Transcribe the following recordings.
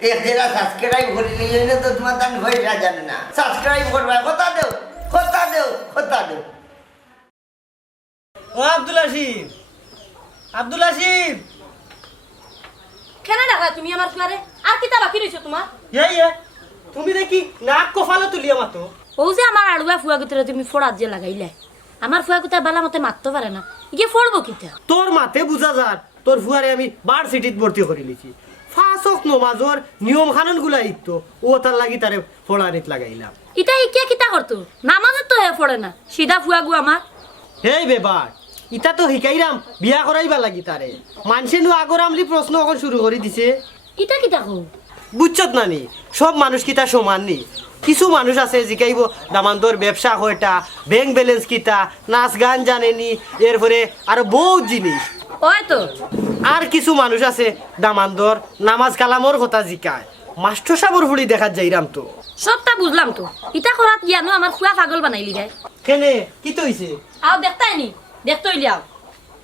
एक जरा सब्सक्राइब করে নিয়ে না তো তোমার দান পয়সা জানে না সাবস্ক্রাইব করবা কথা দেও ও আব্দুল আসিফ কেন ডাকা তুমি আমার ফুয়ারে আর কিতা বাকি রইছো তোমার এই তুমি দেখি নাক কফালে তুলি আমার তো ও যে আমার আড়ুয়া ফুয়া গুতরে তুমি ফোড়া দিয়ে লাগাইলে আমার ফুয়া গুতা বালা মতে মারতে পারে না ইগে ফোড়বো কিতা তোর মাতে বুঝা যার তোর ফুয়ারে আমি বার সিটিত ভর্তি করে লিছি ফাঁসক নমাজর নিয়ম কানুন গুলা ইতো ও তার লাগি তারে ফোড়ানিত লাগাইলাম ইটা ইকে কিতা করতো নামাজে তো হে ফোড়ে না সিধা ফুয়া গু আমার এই বেবার ইটা তো শিকাইরাম বিয়া করাইবা লাগি তারে মানসে নু আগর আমলি প্রশ্ন এখন শুরু করে দিছে ইটা কিতা কও বুঝছত নানি সব মানুষ কিতা সমান নি কিছু মানুষ আছে জিকাইব দামান্তর ব্যবসা হয়টা ব্যাংক ব্যালেন্স কিতা নাচ গান জানেনি এরপরে আরো বহুত জিনিস ওই তো আর কিছু মানুষ আছে দামান্তর নামাজ কালামর কথা জিকায় মাস্টার সাবর ফুড়ি দেখাত যাইরাম তো সবটা বুঝলাম তো ইটা করাত গিয়ানো আমার ফুয়া পাগল বানাইলি গায় কেনে কি তো হইছে আও দেখতাই নি দেখতই লিয়াও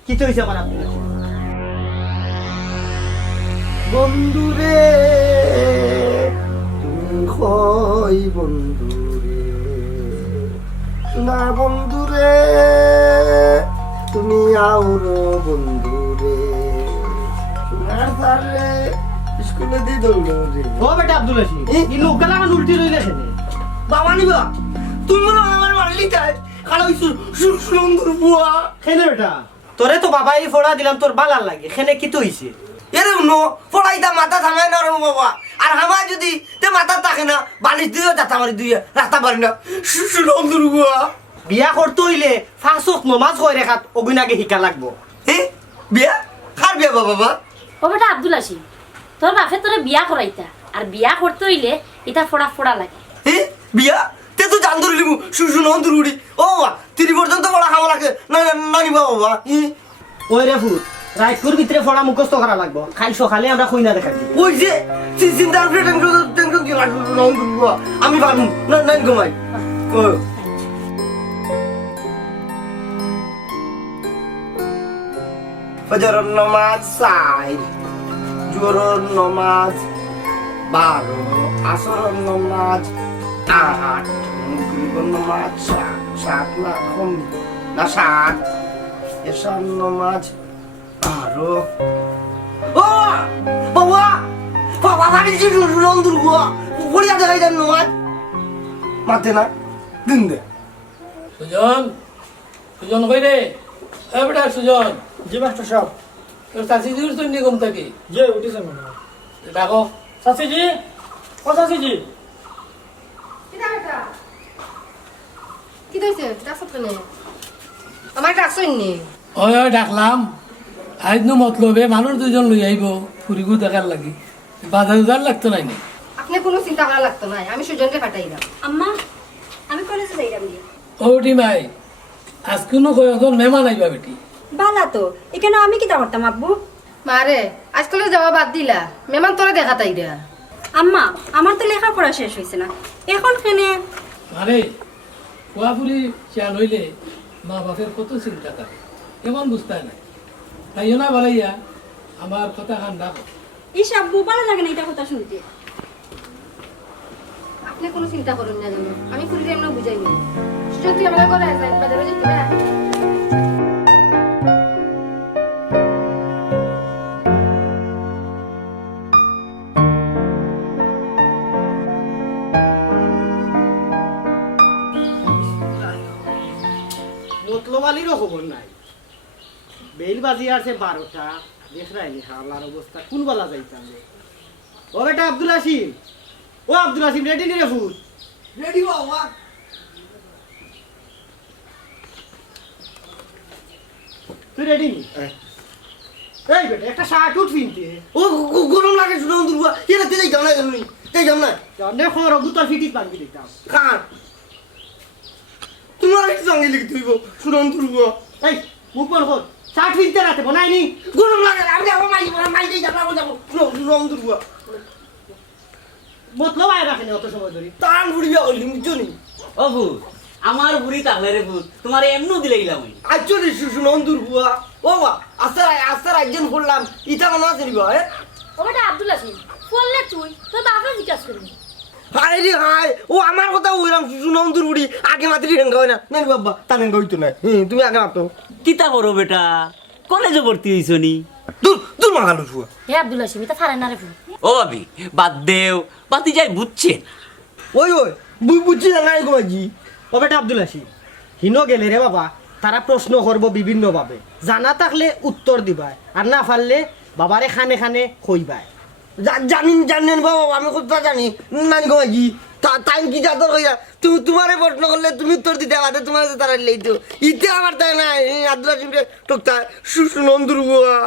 কি তো হইছে আমার আপনার বন্ধুরে তুমি কই বন্ধুরে না বন্ধুরে তুমি আউরো বন্ধুরে সোনার সারে স্কুলে দি দৌড়রে ও বেটা আব্দুল আসিফ ই লোকলা কান উল্টি রইলে কেনে বাবা নিবা তুমি না আমার মারলি তাই কালো সুন্দর বুয়া কেনে বেটা তোরে তো বাবা এই ফোড়া দিলাম তোর বালার লাগে কেনে কি তো হইছে এরে উনো পড়াইতা মাথা থামে না রে বাবা আর হামা যদি তে মাথা থাকে না বালিশ দিও দাতা মারি দিয়ে রাস্তা পারি না সুন্দর বুয়া বিয়া করতে হইলে ফাঁসক নমাজ হয় রেখাত অগুনাকে শিকা লাগবো হে বিয়া কার বিয়া বাবা ও বেটা আব্দুল আসিফ তোর বাপে তোরে বিয়া করাইতা আর বিয়া করতে হইলে ইটা ফোড়া ফোড়া লাগে হে বিয়া তে তো জান ধরে লিমু সুন্দর উড়ি ও বাবা তিনি পর্যন্ত বড় খাওয়া লাগে না নানি বাবা ওই রে ফুট রাইকুর ভিতরে ফোড়া মুখস্থ করা লাগবো খাই সকালে আমরা কইনা দেখা দিই ওই যে চিন্তা করে টেনশন কি লাগবে আমি পারবো না নাই ঘুমাই ও ফজরের নামাজ 4 জোহরের নামাজ 12 আসরের নামাজ 8 মাগরিবের নামাজ 7 না কম না 7 এশার নামাজ 12 ও বাবা বাবা বাড়ি যে রন্দুর গো পড়িয়া দেখাই দেন নামাজ মাতে না দিন দে সুজন কই রে এ বেটা সুজন জি মাস্টার সাহেব তোর চাষি দিউর তো নি ঘুম থাকি জি উঠিছে মনে হয় ডাকো চাচিজি ও চাচিজি কি হইছে ডাকছত কেনে আমার ডাকছই নি ওই ওই ডাকলাম আজ নো মতলবে মানুষ দুজন লই আইব ফুরিগু দেখার লাগি বাজার উজার লাগতো নাই নি আপনি কোনো চিন্তা করা লাগতো না আমি সুজনকে পাঠাইলাম আম্মা আমি কলেজে যাইরাম দিয়া ওটি মাই আজকে নো কয়জন মেহমান আইবা বেটি বালা তো এখানে আমি কি করতাম আব্বু মারে আজকালে যাওয়া বাদ দিলা মেমান তোরা দেখা তাই রে আম্মা আমার তো লেখাপড়া শেষ হয়েছে না এখন কেনে আরে কুয়াপুরি চাল হইলে মা বাপের কত চিন্তা করে এমন বুঝতে নাই তাইও না বালাইয়া আমার কথা খান ডাকো ইস আব্বু ভালো লাগে না এটা কথা শুনতে আপনি কোনো চিন্তা করুন না জানো আমি পুরীর এমন বুঝাই নি সুজন তুই আমাকে করে যাই বাজারে যেতে হবে মতলবালিরও খবর নাই বেল বাজি আছে 12টা দেখরাইনি হালার অবস্থা কোন বেলা যাইতাম রে ও বেটা আব্দুল আসিফ ও আব্দুল আসিফ রেডি নি রে ফুট রেডি বাবা তুই রেডি নি এই বেটা একটা শার্ট উঠ ফিনতে ও গরম লাগে সুন্দর বুয়া এরা তেই যাও না তুমি তেই যাও না জানে খর গুতর ফিটিত বাঁধি দিতাম কার তোমার একটু সঙ্গে লিখে তুইব সুন্দর বুয়া এই মুখ বল হল শার্ট ফিনতে রাতে বনাইনি গরম লাগে আমি আমার মাই দিয়ে যাবো সুন্দর বুয়া মতলব আয় রাখেনি অত সময় ধরে টান বুড়িয়া হলি বুঝনি ও ভূত আমার বুড়ি তাহলে রে ভূত তোমার এমনও দিলে গেলাম আমি আইচনি সুন্দর বুয়া ও বা আসার একজন পড়লাম ইটা মনে আছে নিবা ও বেটা আব্দুল আসিফ ফললে তুই তোর বাপরে জিজ্ঞাস করবি হাই রে হাই ও আমার কথা ওইরাম সুনন্দর বুড়ি আগে মাত্র হেঙ্গা হয় না বাবা তার হেঙ্গা হইতো না তুমি আগে মাতো কিতা করো বেটা কলেজে ভর্তি হইছ নি দূর দূর মাগালো শুয়া হে আব্দুল হাসিম এটা ফারে না রে ফুল ও ভাবি বাদ দেও বাতি যাই বুঝছে ওই বুঝছি না নাই গোজি ও বেটা আব্দুল হাসিম হিনো গেলে রে বাবা তারা প্রশ্ন করবো বিভিন্নভাবে জানা থাকলে উত্তর দিবায় আর না পারলে বাবারে খানে খানে কইবায় জানেন বাবা আমি কথা জানি নানি গোজি টাইম কি যাদর হইয়া তুমি তোমারে প্রশ্ন করলে তুমি উত্তর দিতে পারবে তোমার তারা লইতো ইতে আমার তাই না আব্দুল হাসিম টুকতা সুনন্দর বুয়া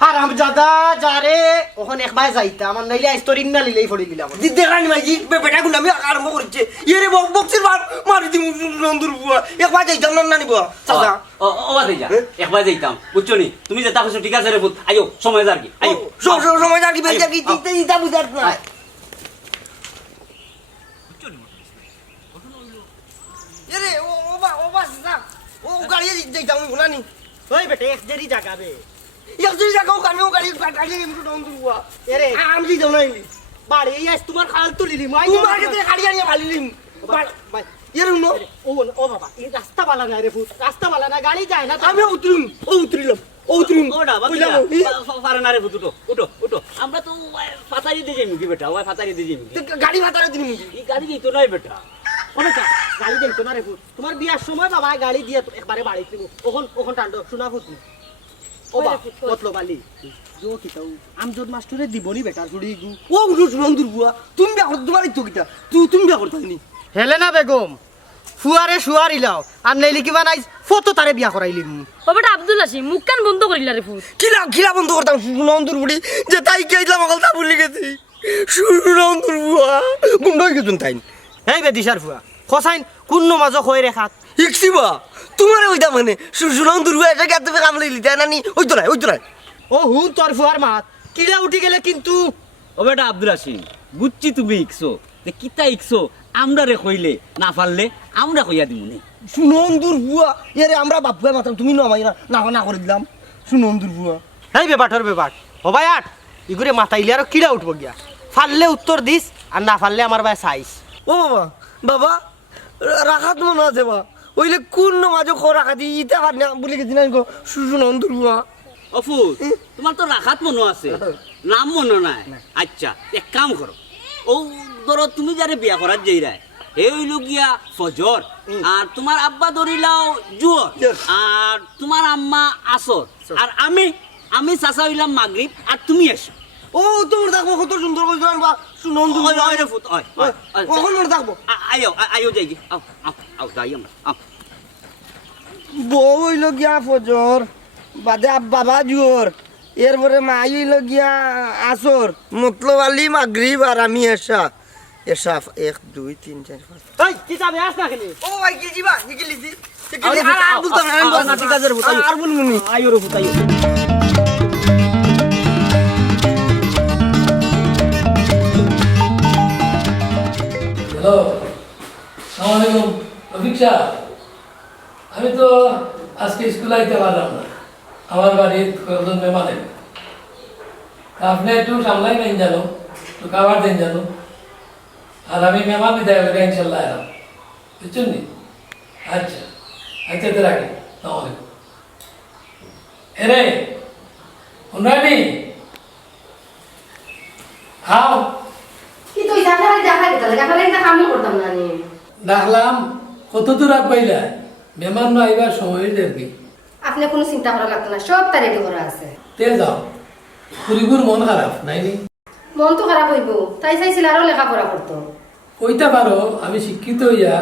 আর আমি দাদা যারে ওখানে একবার যাইতা আমার নাইলে আইস্তরিং না লিলেই ফড়ি দিলাম দেখানি মাঝি বেটা গুলো আমি আরম্ভ করছে ইয়ে বক্সির মারি দিম সুনন্দর বুয়া একবার যাইতাম না নানি বুয়া চাচা ও বাতি যা একবার যাইতাম বুঝছো নি তুমি যেটা কইছো ঠিক আছে রে পুত আইও সময় যার কি আইও সময় আর কি বেলটা কি ইটা বুঝাত না এরে ও বাস না ও গাড়ি যাইতাম নানি ওই বেটা এক দেরি জায়গা রে একজন জায়গাও কানেও গাড়ি সুনন্দর বুয়া এরে আমি যাইতাম না বাড়ি আইস তোমার খাল তুলিলি মাই তোমার কাছে গাড়ি আনিয়ে ভালিলিম এর নো ও বাবা এই রাস্তা বালা না রে ফুট রাস্তা বালা না গাড়ি যায় না আমি উতরিলাম ওটা বাতি যা পারে না রে পুত উঠো উঠো আমরা তো ফাতারি দিয়ে যাই মুখি বেটা ওই ফাতারি দিয়ে যাই মুখি গাড়ি ভাতারে দিন এই গাড়ি দিই তো নাই বেটা ও বেটা গাড়ি দেখতো না রে ফুট তোমার বিয়ার সময় বাবা গাড়ি দিয়ে একবারে বাড়ি দিব ওখন টান্ড শোনা ফুট ও বা মতলব আলী জো কিতাও আমজদ মাস্টারে দিবনি বেটা জুড়ি গু ও সুনন্দর বুয়া তুমি বিয়া করতে তোমার ইচ্ছা কিটা তুমি বিয়া করতে নি হেলেনা বেগম ফুয়ারে শুয়ারি লাও আর নাইলে কিবা নাই ফটো তারে বিয়া করাইলিম ও বেটা আব্দুল হাসিম মুখ কান বন্ধ করিলা রে ফুল খিলা বন্ধ করতাম সুনন্দর বুড়ি যে তাই কেইলাম গলতা ভুলে গেছি সুনন্দর বুয়া গুন্ড হয়ে গেছুন তাই এই বেদিশার ফুয়া খসাইন কোন মাঝ কই রেখাত ইকসিবা তোমার ওইটা মানে সুনন্দর বুয়া এটা তুমি কাম লইলি তাই নানি ওই তো নাই ও হুন তোর ফুয়ার মাত কিলা উঠি গেলে কিন্তু ও বেটা আব্দুল হাসিম বুঝছি তুমি ইকছো কিতা ইকছো আমরা রে কইলে না পারলে আমরা কইয়া দিব নি সুনন্দর বুয়া এরে আমরা বাপুয়া মাত্র তুমি না না করে দিলাম সুনন্দর বুয়া এই বেবাটর বেবাট ও ভাই আট ইগুরে মাথাইলে আর কিলা উঠব গিয়া ফাললে উত্তর দিস আর না ফাললে আমার ভাই সাইজ ও বাবা রাখাত মনে আছে বা ওইলে কোন মাঝে রাখা দি ইটা না বলে গেছি না সুনন্দর বুয়া অফু তোমার তো রাখাত মনে আছে নাম মনে নাই আচ্ছা এক কাম করো ও ধরো তুমি যারে বিয়া করার যাইরাই এই হইল গিয়া ফজর আর তোমার আব্বা ধরিলাও জুয়র আর তোমার আম্মা আসর আর আমি চাচা হইলাম মাগরিব আর তুমি এসো ও তোমার দেখবো কত সুন্দর করে বা সুনন্দর ওই রে ফুট ওই কখন মনে থাকবো আইও যাই গি আও যাই আমরা বউ হইল গিয়া ফজর বাদে বাবা জুয়র এরপরে মা হইল গিয়া আসর মতলব আলী মাগরিব আর আমি এসা 1 2 3 4 5 এই কি যাবে আস না খেলে ও ভাই কি জিবা নিকলিছি আর বলমুনি আইও রে ফুট আইও হ্যালো সালাম আলাইকুম রফিক সাহেব আমি তো আজকে স্কুলে আইতে পারলাম না আমার বাড়ির কয়েকজন মেহমান এলেন আপনি একটু সামলাই নেন জানো একটু খাবার দেন জানো আর আমি মেহমান বিদায় হবে ইনশাল্লাহ এলাম বুঝছেন নি আচ্ছা আচ্ছা তো রাখি সালাম আলাইকুম এরে উন্নয়নি হাও কি তুই জাফারে দেখা দিতে জাফারে একটা কামই করতাম না নি ডাকলাম কত দূর আগ পাইলা মেহমান না আইবার সময় হয়ে যাবে আপনি কোনো চিন্তা করা লাগতো না সব তা রেডি করা আছে তে যাও ফুরিগুর মন খারাপ নাইনি মন তো খারাপ হইব তাই চাইছিল আরো লেখাপড়া করতো কইতে পারো আমি শিক্ষিত হইয়া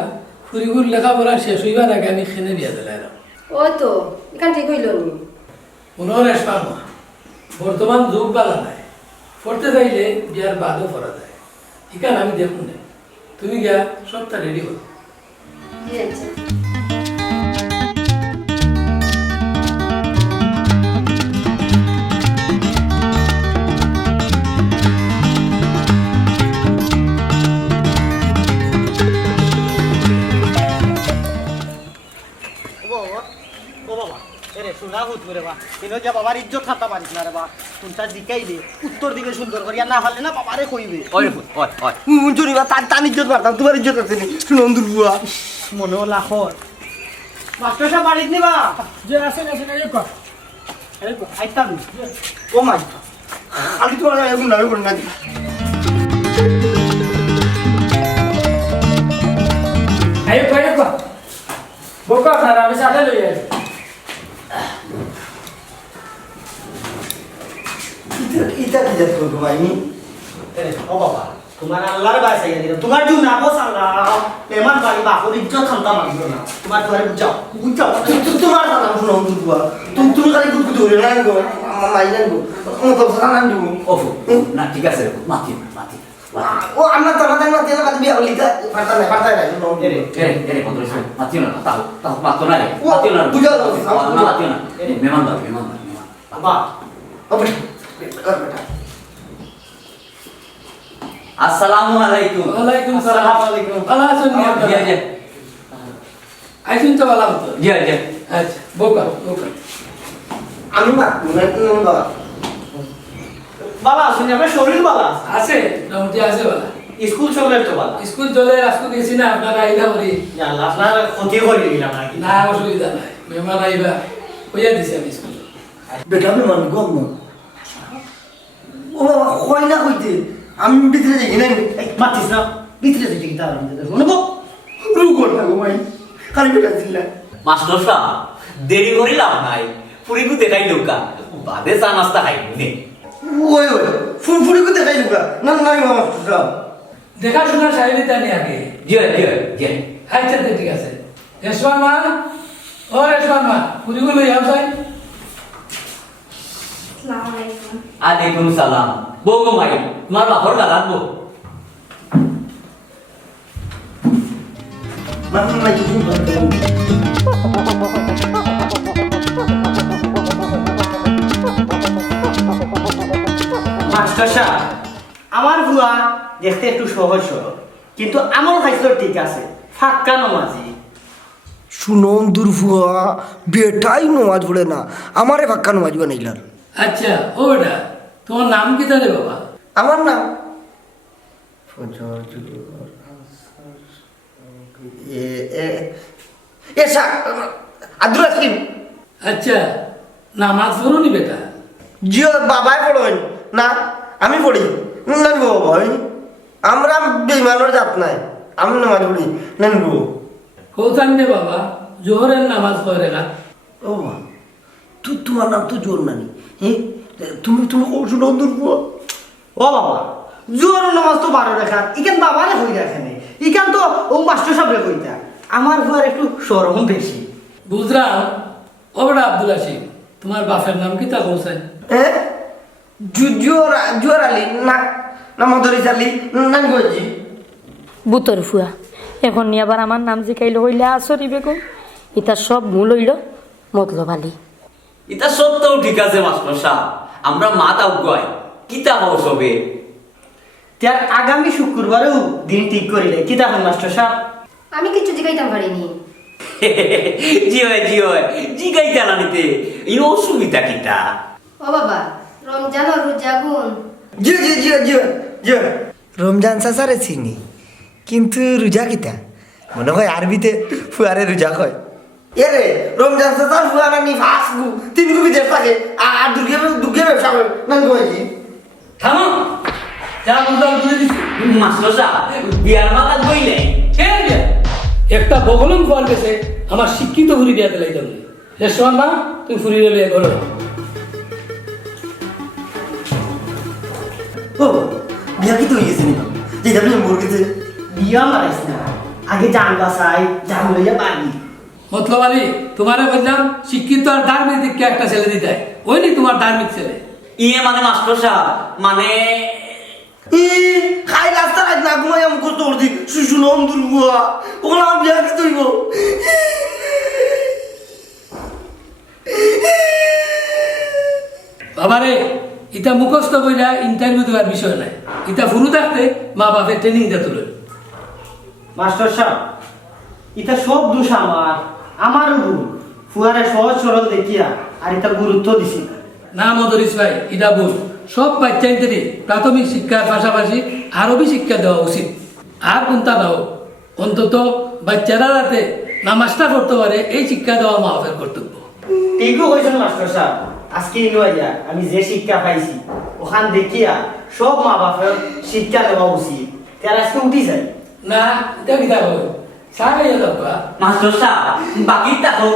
ফুরিগুর লেখাপড়া শেষ হইবার আগে আমি খেনে বিয়া দিলাম ওই তো এখান ঠিক হইল নি পুনর এসপার না বর্তমান যুগ বালা নাই পড়তে যাইলে বিয়ার বাদও পড়া যায় এখানে আমি দেখুন না তুমি গিয়া সবটা রেডি হো জি আচ্ছা ও বাবা এরে শোনা হুত রে বা এনো যা বাবার ইজ্জত খাতা পারিস না রে বা কোনটা জিকাই দে উত্তর দিকে সুন্দর করিয়া না পারলে না বাবারে কইবে ওই ফুট ওই ওই চুরি বা তার ইজ্জত পারতাম তোমার ইজ্জত আছে নি সুনন্দুর বুয়া মনে হল আখর মাস্টার সাহেব বাড়িত নিবা যে আসেন আসেন এই কর এই কর আইতাম ও মাই খালি তোমার এরকম নামে পড়ে না এই কর বকা আপনারা আমি সাথে লই যাই ইটা কি যাত করবো আমি ও বাবা তোমার আল্লাহর বাসাইয়া দিল তোমার জন্য না বস আল্লাহ মেহমান বাড়ি বাপর ইজ্জত খান্তা মানলো না তোমার ঘরে বুঝাও বুঝাও তোমার নাম সুনন্দুর বুয়া তুমি খালি গুদ ধরে না গো মাই না গো তো সারা নাম দিব ও ফুট না ঠিক আছে মাতি মাতি ও আমরা তো মাথায় মাথায় না বিয়া হলি তা পারতা না এরে এরে এরে কন্ট্রোল মাতিও না তাও তাও মাতো না রে ও, মাতিও না বুঝা দাও, না মাতিও না মেহমান দাও বাবা ওপরে কর বেটা আসসালামু আলাইকুম ওয়ালাইকুম সালাম আসসালামু আলাইকুম। ভালো আছেন নি জি আপনারা? জি আইসুন তো ভালো মতো জি জি আচ্ছা বোকা বোকা আমি না বাবা বাবা শুনি আপনার শরীর বাবা আছে মোটামুটি আছে ভালো স্কুল চলের তো বাবা স্কুল চলে আজকে গেছি না আপনারা আইলা করি আল্লাহ আপনার ক্ষতি করে দিলাম নাকি না অসুবিধা নাই মেহমান আইবা কইয়া দিছি আমি স্কুল বেটা আমি মান গো আম্মা ও বাবা কই না কইতে আমি ভিতরে যাই না মাতিস না ভিতরে যেতে কি তার শুনবো রুগো না গো ভাই খালি বেটা দিলা মাস্টার সাহেব দেরি করি লাভ নাই পুরিকু দেখাই লোকা বাদে চা নাস্তা খাইবো নে ওই ফুরফুরি কো দেখাই লুকা না না মামা সব দেখাশোনা সাহেবিতা নিয়ে আগে জি জি জি আচ্ছা তো ঠিক আছে রেশমান মা ও রেশমান মা পুরিগুলো যাও চাই আসসালামু আলাইকুম আলাইকুম সালাম বউ গো মাই তোমার বাপর গালাত বউ মামা মাই কি মাস্টার সাহেব আমার ভুয়া দেখতে একটু সহজ সরল কিন্তু আমার খাইছিল ঠিক আছে ফাক্কা নমাজি সুনন্দুর ফুয়া বেটাই নমাজ পড়ে না আমারে ফাক্কা নমাজ বানাইলার আচ্ছা ও বেটা তোমার নাম কি তাহলে বাবা আমার নাম আব্দুল হাকিম আচ্ছা নামাজ পড়ো নি বেটা জিও বাবাই পড়েন না আমি পড়ি না গো ভাই আমরা বেইমানের জাত নাই আমি নামাজ পড়ি না গো কোথান রে বাবা জোহরের নামাজ পড়ে না ও মা তোমার নাম তো জোর নানি হ্যাঁ তুমি তুমি সুনন্দুর ফুয়া ও বাবা জোর নামাজ তো 12 রেখা ইখান বাবারে হই রাখেন ইখান তো ও মাস্টার সাহেব কইতা আমার ভুয়ার একটু শরম বেশি বুঝলাম ও বেটা আব্দুল আসিফ তোমার বাপের নাম কি তা বলছেন হ্যাঁ জোর আলী না না মদরিস আলী না গজি বুতর ফুয়া এখন নিয়ে আবার আমার নাম জিকাইল হইলে আসরি বেগম এটা সব মূল হইল মতলব আলী এটা সত্যও ঠিক আছে মাস্টার সাহেব আমরা মাতা উগয় কিতা হও সবে তার আগামী শুক্রবারেও দিন ঠিক করিলে কি তখন মাস্টার সাহেব আমি কিছু জিগাইতাম পারিনি জি হয় জি গাই জানানিতে এই অসুবিধা কিতা ও বাবা রমজান আর রোজাগুন জিও জিও জিও জিও জিও রমজান সাসারে চিনি কিন্তু রোজা কিতা মনে হয় আরবিতে ফুয়ারে রোজা কয় এরে রমজান সাসার ফুয়ারা নি ফাসগু তিন গুবি দেশ থাকে আর দুর্গে ব্যবসা করে না গজি থামো যা বুঝলাম বুঝে দিচ্ছি মাস্টার সাহেব বিয়ার মালা গইলে কে বিয়া একটা বগলম ফোয়ার গেছে আমার শিক্ষিত ফুরি বিয়া দিলাই যাবে রেশমান মা তুমি ফুরি বিয়া করো ও বিয়া কি তো হয়ে গেছে নি যে যাবি মোর গেছে বিয়া মারাইস না আগে জান বাসাই জান লইয়া পারি মতলব আলী তোমারে বললাম শিক্ষিত আর ধার্মিক দিককে একটা ছেলে দিতে হয়। ওই নি তোমার ধার্মিক ছেলে ইয়ে মানে মাস্টার সাহেব মানে ই খাই রাস্তা রাত না ঘুমাই আমি কত করছি সুনন্দুর বুয়া ওগুলো আমার বিয়া কি তৈব বাবারে এটা মুখস্থ কইরা ইন্টারভিউ দেওয়ার বিষয় নাই এটা ফুরু থাকতে মা বাপের ট্রেনিং দিতে তুলে মাস্টার সাহেব এটা সব দোষ আমারও ভুল ফুয়ারে সহজ সরল দেখিয়া আর এটা গুরুত্ব দিছি না। না মদরিস ভাই এটা ভুল। সব বাচ্চাদের প্রাথমিক শিক্ষার পাশাপাশি আরবি শিক্ষা দেওয়া উচিত। আর কোনটা না হোক, অন্তত বাচ্চারা যাতে নামাজটা পড়তে পারে এই শিক্ষা দেওয়া মা বাপের কর্তব্য। ঠিকও কইছেন মাস্টার সাহেব। আজকে ইনুয়াইয়া আমি যে শিক্ষা পাইছি ওখান দেখিয়া সব মা বাপের শিক্ষা দেওয়া উচিত। তার আজকে উঠি যায় না এটা কিতা হবে সারাই যাবা মাস্টার সাহেব বাকি থাকো